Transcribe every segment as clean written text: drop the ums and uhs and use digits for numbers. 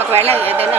ఒకవేళ ఏదైనా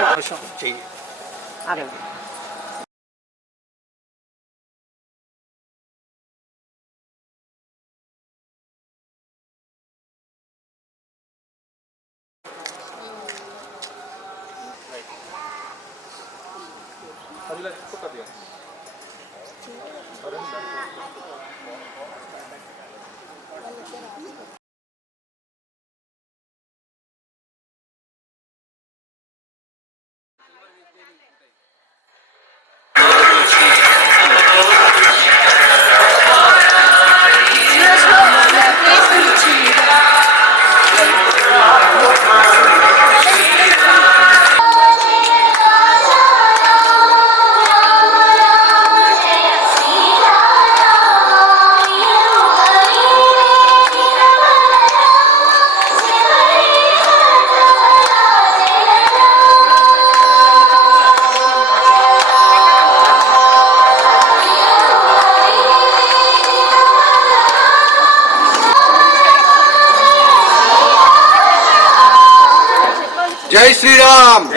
जय श्री राम,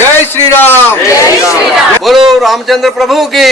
जय श्री राम, बोलो रामचंद्र प्रभु की।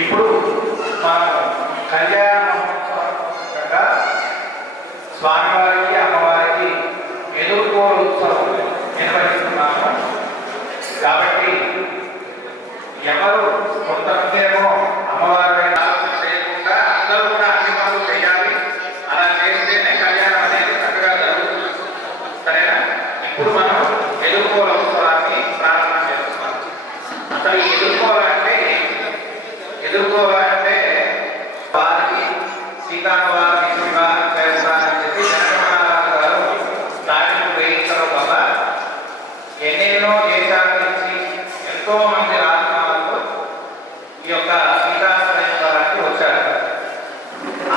ఇప్పుడు మనం కళ్యాణ స్వామివారికి అమ్మవారికి ఎదుర్కోలు ఉత్సవం నిర్వహిస్తున్నాము. కాబట్టి ఎవరు కొంతమందేమో అమ్మవారి చేయకుండా అందరూ కూడా అన్ని పనులు చేయాలి. అలా చేస్తేనే కళ్యాణం అనేది చక్కగా జరుగుతుంది. సరేనా? ఇప్పుడు మనం ఎదుర్కోల ఉత్సవాన్ని ప్రారంభం చేస్తున్నాం. అసలు ఈ ఎదుర్కోవాలంటే వారికి సీతావారికి వివాహం చేస్తానని చెప్పి జనగణమన గారు దానిని వేయించడం వల్ల ఎన్నెన్నో దేశాల నుంచి ఎంతో మంది రాజమాలతో ఈ యొక్క సీతాస్వయంవరానికి వచ్చారు.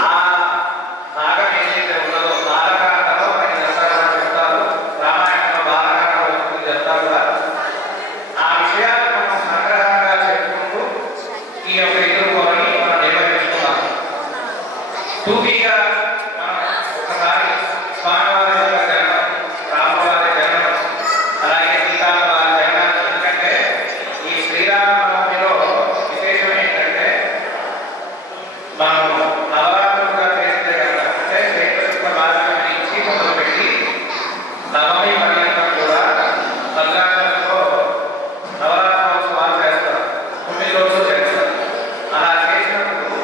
ఆ భాగం ఏదైతే ఉన్నదో బాలకాండలో మనకి చెప్తారు, రామాయణంలో బాలకాండలో చెప్తారు కూడా. ఆ విషయాలు మనం సంగ్రహంగా చెప్పుకుంటూ ఈ యొక్క ఎదుర్కోని మనం నిర్వహిస్తున్నాం. టూకీగా మనం ఒకసారి స్వామివారి యొక్క జన్మం, రామవారి జన్మం, అలాగే సీతావారి జన్మం. ఎందుకంటే ఈ శ్రీరామనవమిలో విశేషం ఏంటంటే మనం నవరాత్రులుగా చేస్తే కదా, అంటే చైత్రశుద్ధ మాసం నుంచి మొదలుపెట్టి నవమి పర్యంతం కూడా సంగ్రామంలో నవరాత్రోత్సవాలు చేస్తారు. 9 రోజులు చేస్తారు. అలా చేసినప్పుడు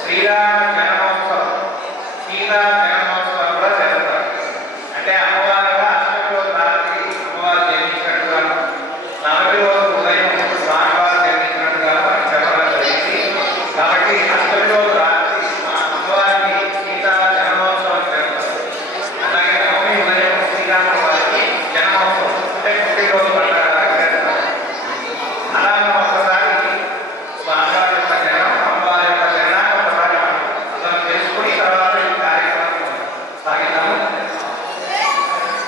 శ్రీరామ జన్మోత్సవం, సీతా జన్మోత్సవం కూడా చేస్తారు. అంటే అమ్మవారిగా అష్టమి రోజు రాత్రి అమ్మవారు జన్మించినట్టుగాను, నవమి రోజు ఉదయం స్వామివారు జన్మించినట్టుగాను అని చెప్పడం జరిగింది. కాబట్టి అష్టమి రోజు రాత్రి అమ్మవారికి సీతా జన్మోత్సవం చేస్తారు. అలాగే నవమి ఉదయం శ్రీరామ వారికి జన్మోత్సవం, అంటే 9 రోజు పండుగ చేస్తారు. అలా మనం ఒకసారి స్వామివారి యొక్క జన్మం, అమ్మవారి యొక్క జన్మాన్ని ఒకసారి మనం తెలుసుకుని తర్వాత ఈ కార్యక్రమాన్ని సాగిద్దాము.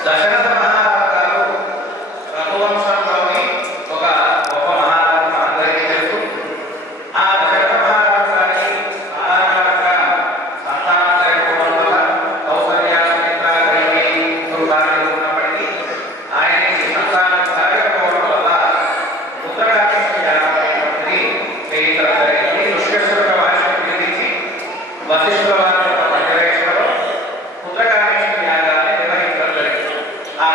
దశరథ మహారాజు గారు రఘువంశంలోని ఒక గొప్ప మహారాజు అందరికీ తెలుసు. ఆ దశరథ మహారాజు గారికి సాధారణంగా సంతానం లేకపోవడం వల్ల కౌసల్య, సుమిత్ర, కైకేయి కుటుంబాలు ఉన్నప్పటికీ ఆయనకి సంతానం కలగకపోవడం వల్ల ఉత్తరాఖండ్ యాగమైనటువంటి చేయించడం జరిగింది. ఋష్యశృంగ మహర్షిని పిలిపించి వశిష్ఠుల వారి యొక్క పర్యవేక్షణలో ఉత్తరాఖండ్ యాగాన్ని నిర్వహించడం జరిగింది. ఆ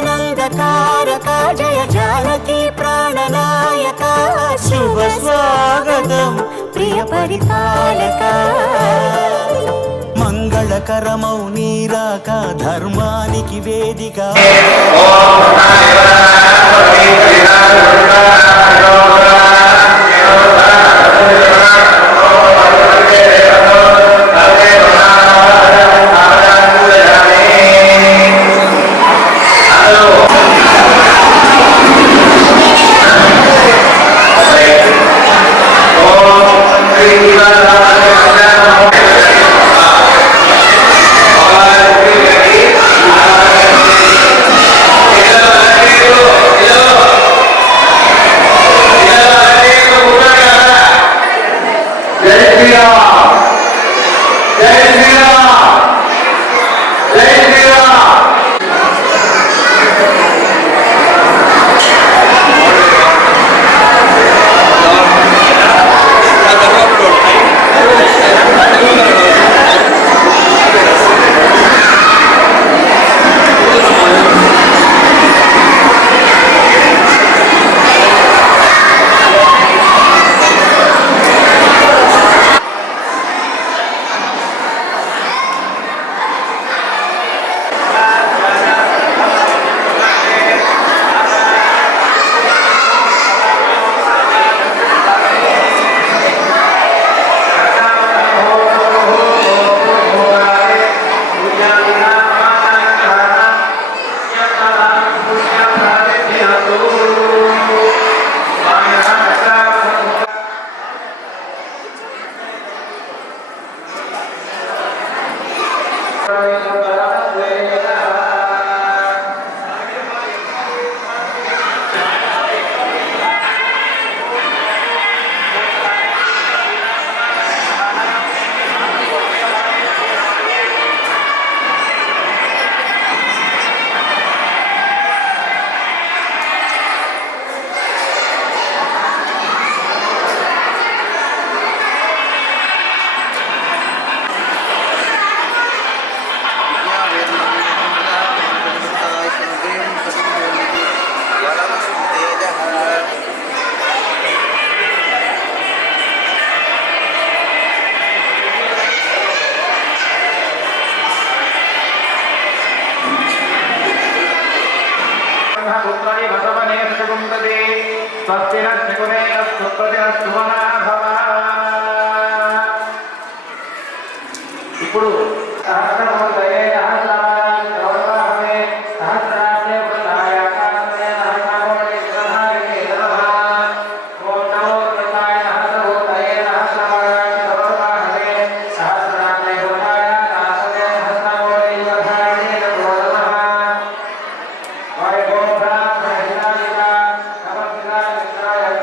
జగదానందకారక జయ జానకి ప్రాణనాయక శుభ స్వాగతం ప్రియ పరిపాలక మంగళకరమౌ నీరాక ధర్మానికి వేదిక స్వస్తి నక్షకునే సుప్రతి సుమనాభవ. ఇప్పుడు సహస్రమూర్తయే సహస్రాయ గౌరవమే సహస్రాయ వృతాయ కామయ నమః విగ్రహాయ నమః. ఓం నమో వృతాయ సహస్రమూర్తయే సహస్రాయ గౌరవమే సహస్రాయ వృతాయ కామయ నమః విగ్రహాయ నమః. వైభవ బ్రహ్మహితాయ నమః విగ్రహాయ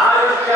ఆయుష్య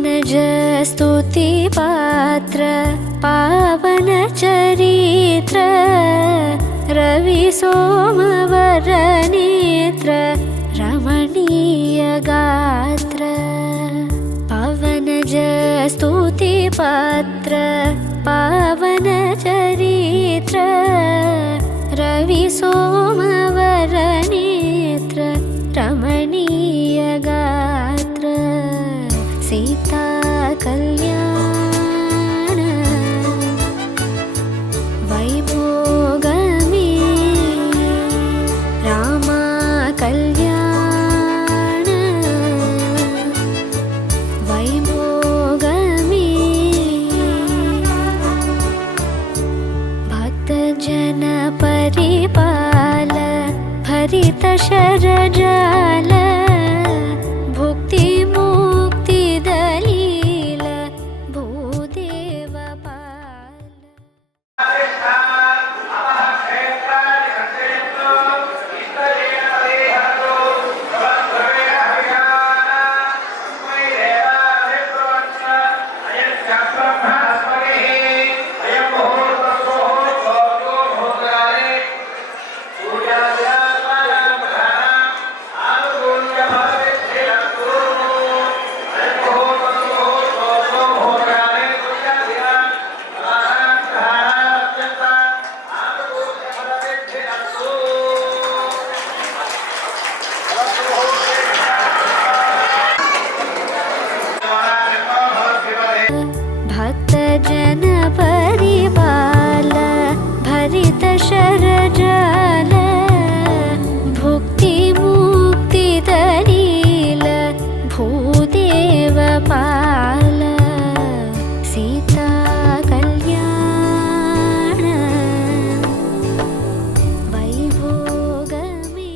पवनज स्तुति पात्र पावन चरित्र रवि सोमवर नेत्र रमणीय गात्र पवनज स्तुति पात्र पावन चरित्र रवि सोमवर नेत्र रमणीय गात्र सीता कल्याण वैभोगमे रामा कल्याण वैभोगमे भक्तजन परिपाल भरित शरजाल भुक्ति मुक्ति दलील भूदेव पाल भक्तजन परिपाल भरित शरजाल भुक्ति मुक्ति दलील भूदेव पाल सीता कल्याण वैभोगमे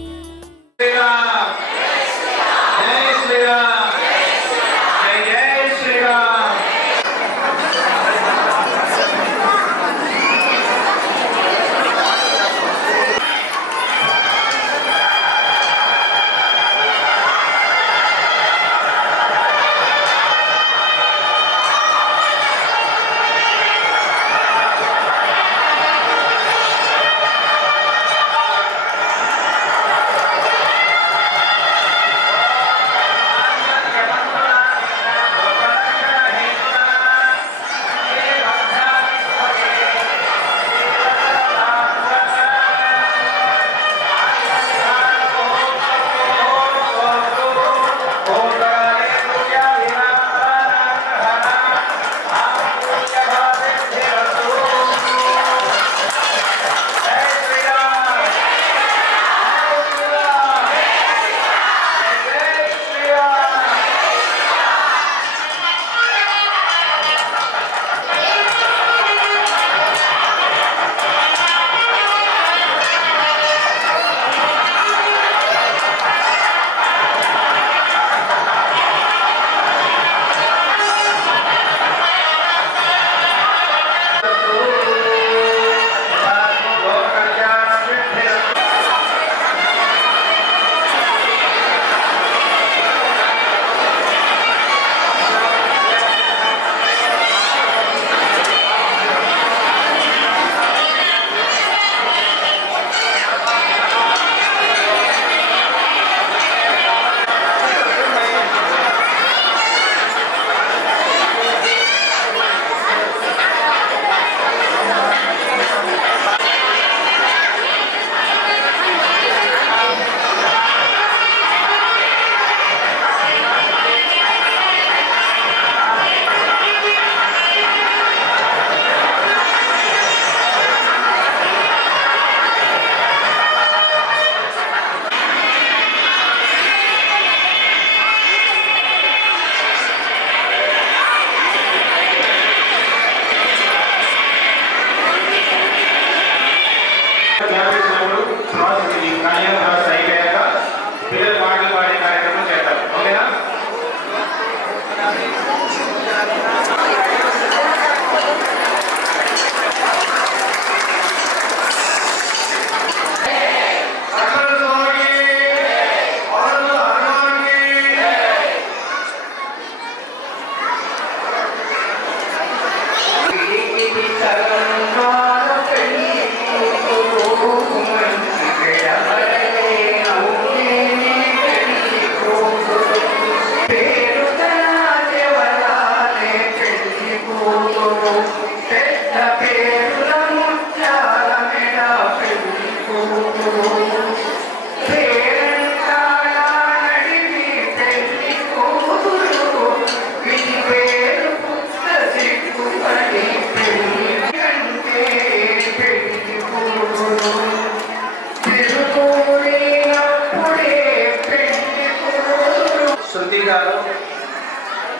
శృతి గారు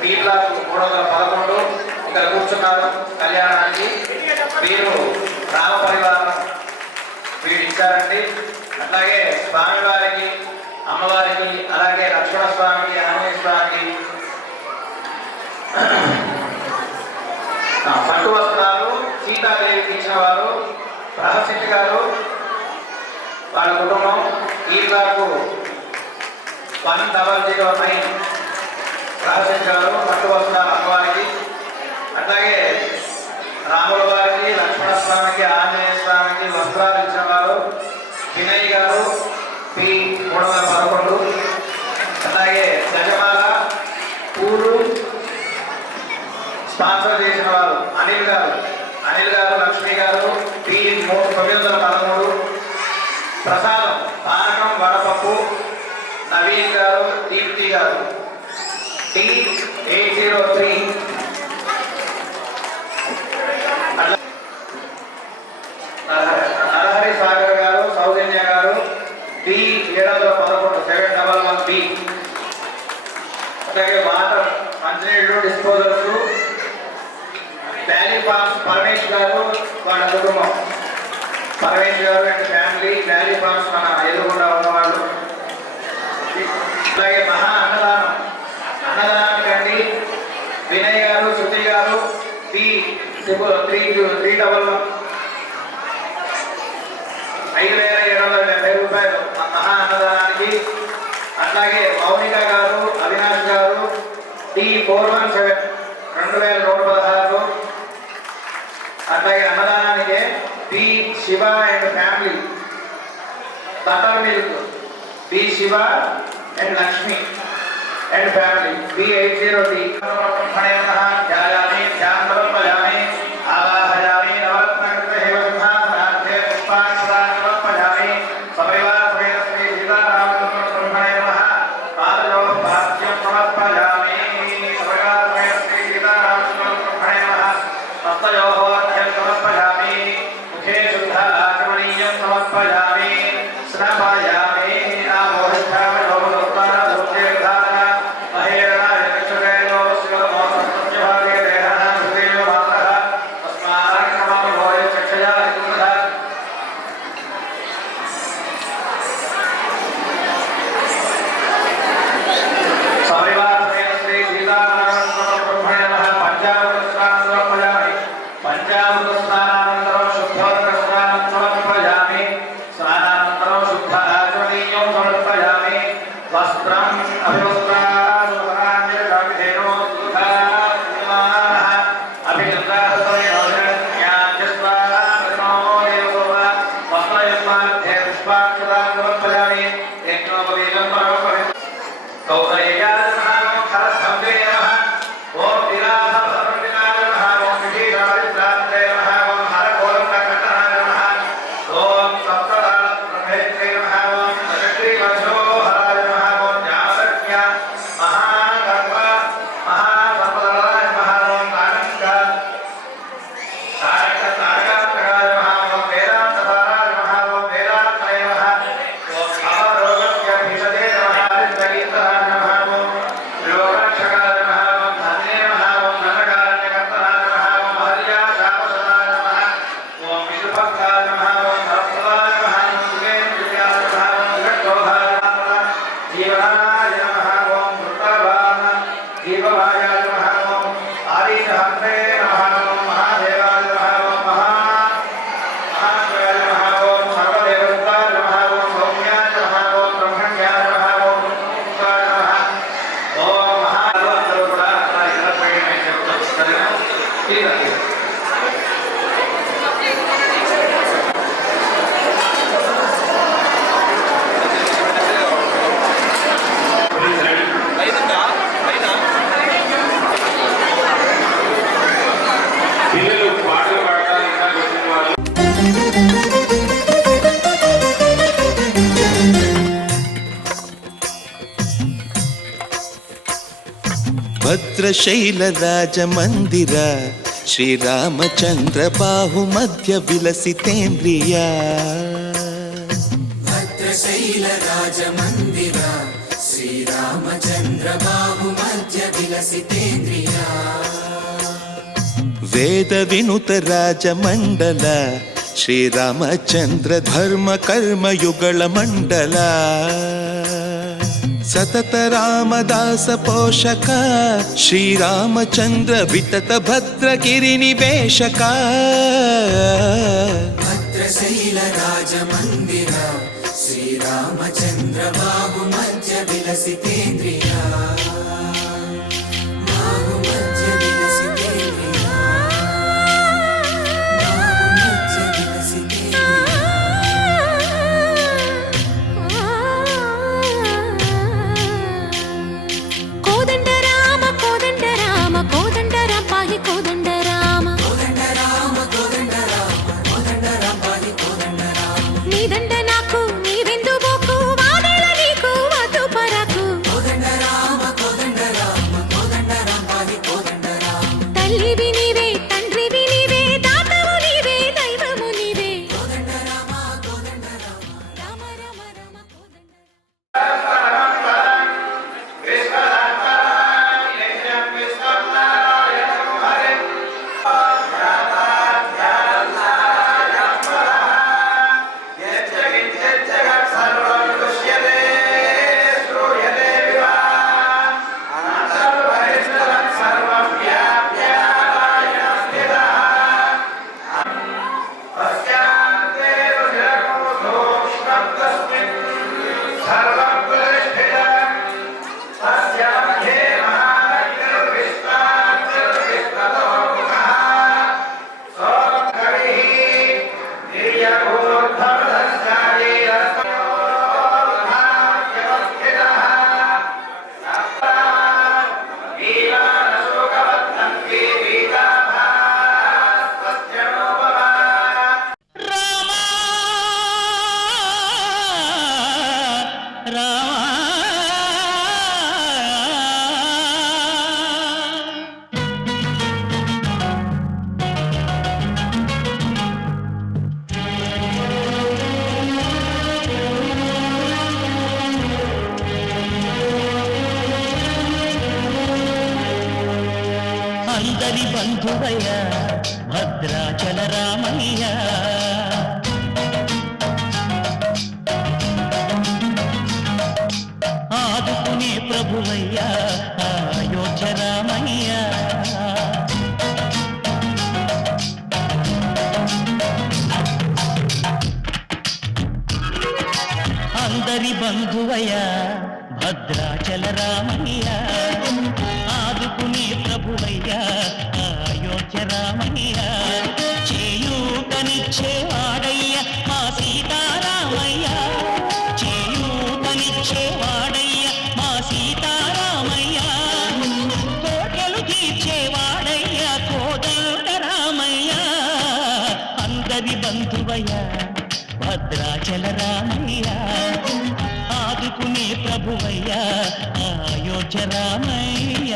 వీళ్ళ 311 ఇక్కడ కూర్చున్నారు కళ్యాణానికి. వీరు రామ పరివారం వీరు ఇచ్చారండి. అట్లాగే స్వామివారికి, అమ్మవారికి, అలాగే లక్ష్మణ స్వామికి, ఆంజనేయ స్వామికి పట్టు వస్త్రాలు సీతాదేవికి ఇచ్చిన వారు ప్రహసిత్ గారు, వాళ్ళ కుటుంబం. ఈలాకు 1009 ప్రహసిత్ గారు పట్టు వస్త్రాలు అమ్మవారికి. అట్లాగే రాముల వారికి, లక్ష్మణ స్వామికి, ఆంజనేయ స్వామికి వస్త్రాలు ఇచ్చిన వారు వినయ్ గారు పి 311. అలాగే గజమాల పూలు స్పాన్సర్ చేసిన వారు అనిల్ గారు లక్ష్మి గారు పి 913. ప్రసాదం పానకం వడపప్పు నవీన్ గారు, దీప్తి గారు టి 803. నరహరి సాగర్ గారు, సౌజన్య గారు పి 711 711 బి. అలాగే వాటర్ మంచినీళ్ళు డిస్పోజల్స్ వ్యాలీ ఫార్మ్స్ పరమేష్ గారు, వాళ్ళ కుటుంబం. పరమేష్ గారు అండ్ ఫ్యామిలీ, వ్యాలీ ఫార్మ్స్ మన ఎదురుకుండా ఉన్నవాళ్ళు. అలాగే మహా అన్నదానానికి వినయ్ గారు, శృతి గారు పి 311 5,770 రూపాయలు మహా అన్నదానానికి. అట్లాగే మౌనిక గారు, అవినాష్ గారు టి 417 2,116. అట్లాగే అన్నదానానికి P Shiva and family buttermilk P Shiva and Lakshmi and family P 80D. ఆవాహయామి నవరత్నకృత హేమ సింహాసనార్థే పుష్పాక్షరాన్ని సమర్పయామి. సపరివార సమేత శ్రీ సీతారామచంద్రబ్రహ్మణే నమః పాదయోః పాద్యం సమర్పయామి. సపరివార సమేత శ్రీ సీతారామచంద్రబ్రహ్మణే నమః హస్తయోః అర్ఘ్యం సమర్పయామి. ముఖే శుద్ధ ఆచమనీయం సమర్పయామి. స్నాపయామి. ఆమోహిష్టామి లోపదోత్తాన ధూర్జేర్ధారణ మహేరణాయ చక్షురేణో శివమోసస్య భాగే దేహః హృదయ మాతః తస్మాత్కమం భోయ చక్షయా ఇతుః. సపరివార సమేత శ్రీ సీతారామచంద్రబ్రహ్మణే నమః పంచామృత స్నానం సమర్పయామి. పంచామృత స్నానానంతరం శుద్ధోదక స్నానం సమర్పయామి. స్నానానంతరం శుద్ధ ఆచమనీయం సమర్పయామి. వస్త్రం అభివస్త్రాభిధేనో పుష్పాక్షరాన్ని సమర్పయామి. యజ్ఞోపవీతం పరమపవిత్రం కౌసల్యాయ నమః ఖరస్కందే నమః. ఓం విలాసపరమినాయ నమః. ఓం విజీతమరిత్రాంతే నమః. ఓం హరఘోరకటనాయ నమః. ఓం సప్తరాత్రమేత్రే నమః. ఓం చక్రీవశోహరాయ నమః. ఓం జ్ఞానసఖ్య మహాగర్భ మహాసంపదరాయ నమః. ఓం తారకాత్మకాయ నమః. ఓం వేదాంతసారాయ నమః. ఓం వేదాంతయ నమః. ఓం భవరోగస్య భీషదే నమః. హరిద్రగీతాయ నమః. ఓం యోగరక్షకాయ నమః. ఓం ధన్యే నమః. ఓం ధనకారణ్యకర్తనాయ నమః. ఓం హర్యాశాపసనాయ నమః. ఓం విశుభక్తాయ నమః. ఓం సరస్వతాయ నమః. ఓం సుగేంద్రియాయ నమః. ఓం విరక్తోహాయ నమః. జీవనాయ నమః. ఓం వృత్తవాన జీవవాయ నమః. ఓం ఆదిశహస్రే నమః. ఓం మహాదేవాయ నమః. ఓం మహాదేవాయ నమః. ఓం సర్వదేవతాయ నమః. ఓం సౌమ్యాయ నమః. ఓం బ్రహ్మణ్యాయ నమః. ఓం ముక్తాయ నమః. ఓం మహాదేవాయ కూడా అలా ఇలా పైన చెప్తాను. సరేనా? తీరండి. పిల్లలు పాటలు పాడడానికి వచ్చిన వాళ్ళు భద్రశైల రాజమందిర శ్రీరామచంద్ర బాహుమధ్య విలసితేంద్రియా. భద్రశైల రాజమందిర శ్రీ శ్రీరామచంద్ర బాహు మధ్య విలసితేంద్రియా వేద వినుత రాజమండల శ్రీరామచంద్ర ధర్మ కర్మయుగళ మండల సతత రామదాస పోషక శ్రీరామచంద్ర వితత భద్రగిరి నివేశక భద్రశైల రాజమందిర శ్రీరామచంద్ర బాహు మధ్య విలసితేంద్రియా బాహు మధ్య విలసితేంద్రియా బాహు మధ్య విలసితేంద్రియా కోదండ రామ కోదండ రామ కోదండ రామ పాహి కోదండ రామ కోదండ రామ కోదండ రామ కోదండ రామ పాహి కోదండ రామ నీదండ నాకు నీవెందు బోకు వాదేల నీకు వద్దు పరకు కోదండ రామ కోదండ రామ కోదండ రామ పాహి కోదండ రామ తల్లివి నీవే తండ్రివి నీవే దాతవు నీవే దైవము నీవే కోదండ రామ కోదండ రామ రామ రామ రామ కోదండ అందరి బంధువయ్య భద్రాచల రామయ్య ఆదుకునే ప్రభువయ్య అయోధ్య రామయ్య అందరి బంధువయ్య భద్రాచల రామయ్య ఆదుకునే ప్రభువయ్య అయోధ్య రామయ్య చేయూతనిచ్చేవాడయ్య మా సీతారామయ్య చేయూతనిచ్చేవాడయ్య మా సీతారామయ్య కోటలు తీర్చేవాడయ్య కోదండ రామయ్య అందరి బంధువయ్య భద్రాచల రామయ్య ఆదుకునే ప్రభువయ్య అయోధ్య రామయ్య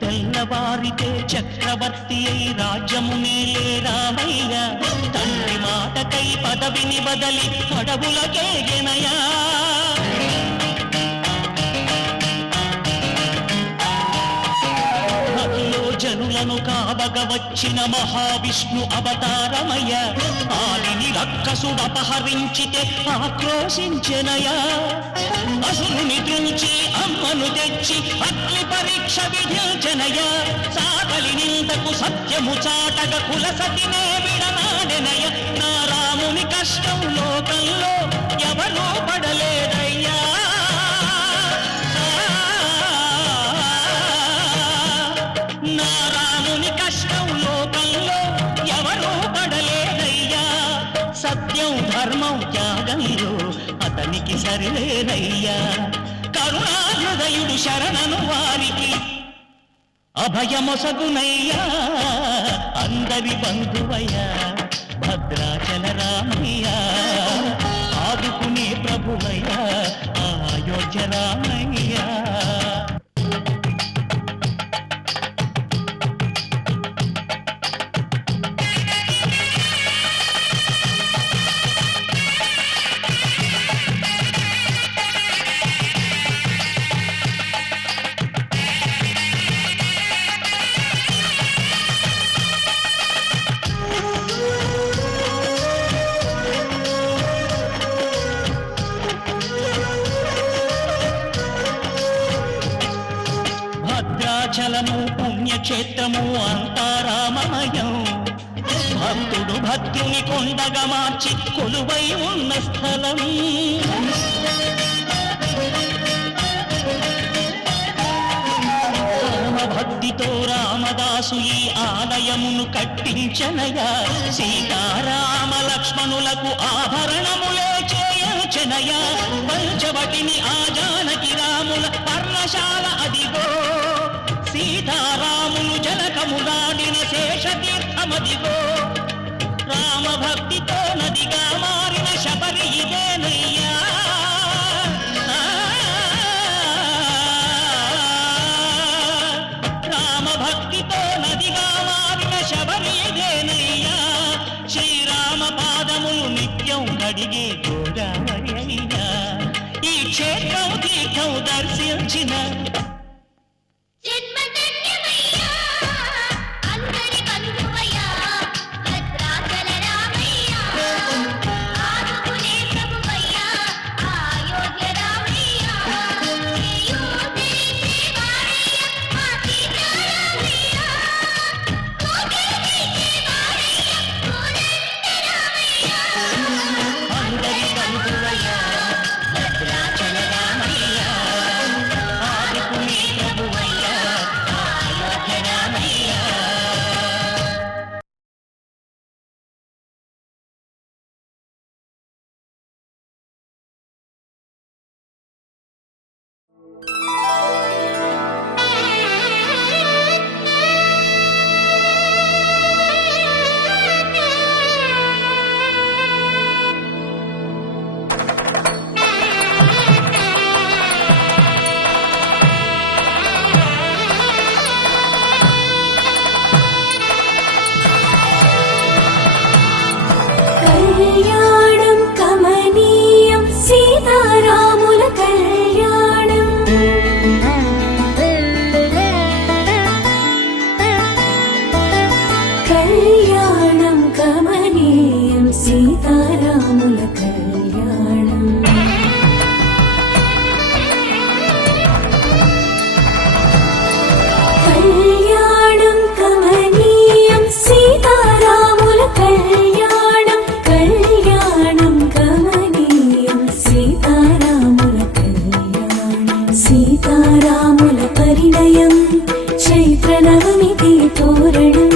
తెల్లవారితే చక్రవర్తి అయి రాజ్యమునేలే రామయ్య తండ్రి మాటకై పదవిని బదలి అడవులకేగెనయా భక్తిలో జనులను కావగ వచ్చిన మహావిష్ణు అవతారమయ్య ఆలిని రక్కసుడు అపహరించితే ఆక్రోశించెనయా అసురుని తుంచి అమ్మను తెచ్చి అగ్ని పరీక్ష విధించెనయ సాగలి నిందకు సత్యము చాటగ కులసతినే విడనాడెనయ నా రాముని కష్టం లోకంలో ఎవరూ పడలేదయ్యా నా సత్యం ధర్మం త్యాగంలో అతనికి సరిలేనయ్యా. కరుణాహృదయుడు శరణను వారికి అభయమొసగునయ్యా. అందరి బంధువయ్యా భద్రాచల రామయ్యా, ఆదుకునే ప్రభువయ్యా అయోధ్య రామయ్యా. భద్రాచలము పుణ్యక్షేత్రము అంతా రామమయం. భక్తుడు భక్తుని కొండగా మార్చి కొలువై ఉన్న స్థలం. భక్తితో రామదాసు ఈ ఆలయమును కట్టించనయా. సీతారామ లక్ష్మణులకు ఆభరణములే చేయించనయా. పంచవటిని ఆ జానకి రాముల పర్ణశాల అదిగో. సీతారాములు జనకములాడిన శేషతీర్థమదిగో. రామ భక్తితో నదిగా మారిన శబరి ఇదేనయ్యా. రామ భక్తితో నదిగా మారిన శబరి ఇదేనయ్యా. శ్రీరామ పాదములు నిత్యం గడిగే గోదావరి అయ్యా. ఈ క్షేత్రం తీర్థం దర్శించిన కళ్యాణం కమనీయం సీతారాముల కళ్యాణం. కళ్యాణం కమనీయం సీతారాముల కళ్యాణం. కళ్యాణం కమనీయం సీతారాముల కళ్యాణం. కళ్యాణం కమనీయం సీతారాముల కళ్యాణం. సీతారాముల పరిణయం చైత్ర నవమికి తోరణం.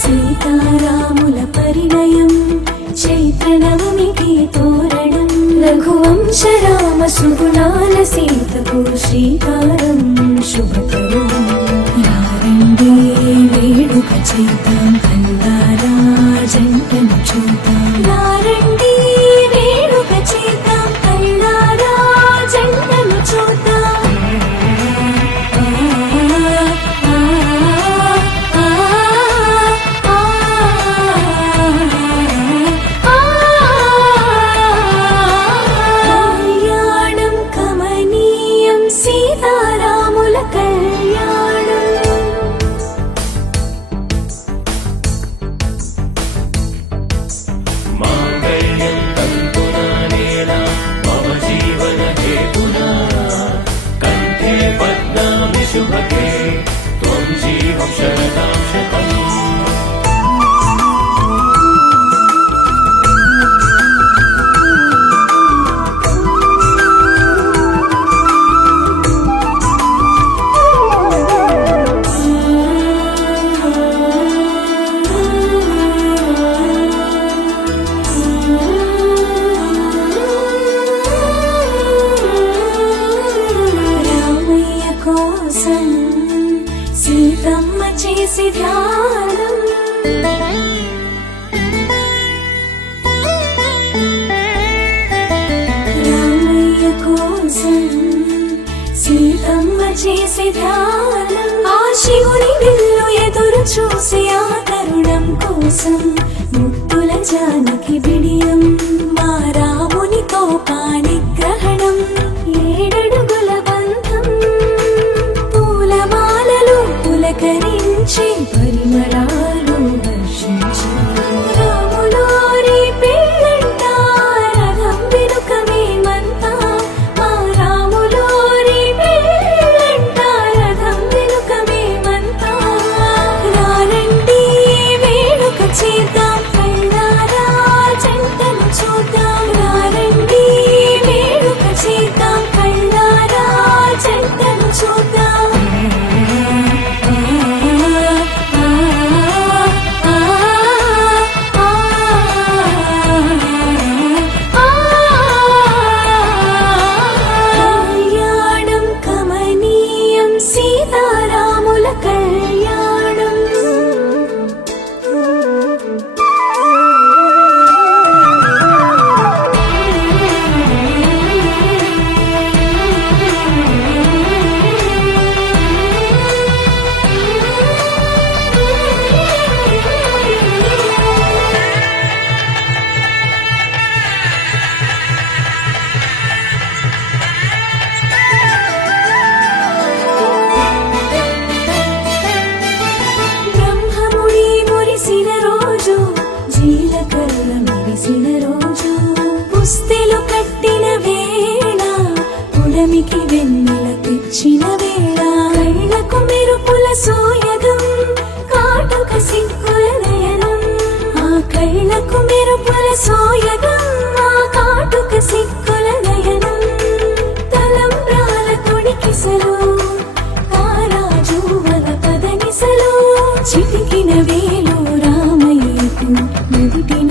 సీతారాముల పరిణయం చైత్ర నవమికి తోరణం. రఘువంశ రామ సుగుణాల సీతకు శ్రీకారం శుభకరం. రండి వేడుక చేద్దాం కల్లారా జంటను చూద్దాం. రండి వేడుక చేద్దాం కల్లారా జంటను చూద్దాం. కళ్యాణం కమనీయం సీతారాముల కళ్యాణం. మాంగళ్యం చేసే ధ్యానం ఆ శివుని విల్లు ఎదురు చూసి ఆ తరుణం కోసం ముత్తుల జానకి బిడియం మా రాముని కోపాని గ్రహణం 7 అడుగుల బంధం పూలమాలలు పులకరించి పరిమళాలు వర్షించి రాములోరి పెళ్ళంట రథం వెనుక మేమంతా మా రాములోరి పెళ్ళంట రథం వెనుక మేమంతా రారండి వేడుక చేద్దాం కళ్ళారా జంటను చూద్దాం రారండి వేడుక చేద్దాం కళ్ళారా జంటను చూద్దాం కళ్యాణం కమనీయం సీతారాముల కళ్యాణం బ్రహ్మముడి మురిసిన రోజు జీలకర్ర మెరిసిన రోజు పుస్తెలు కట్టిన వేళ పుడమికి వెన్నెల తెచ్చిన వేళ కళ్ళకు మెరుపుల సోయగం కాటుక సిక్కుల నయనం ఆ కళ్ళకు మెరుపుల సోయగం ఆ కాటుక సిక్కుల నయనం తలంబ్రాల తొడికిసలు తారాజువల పదనిసలు చిటికిన వేలు రామయ్యకు నుదుటిన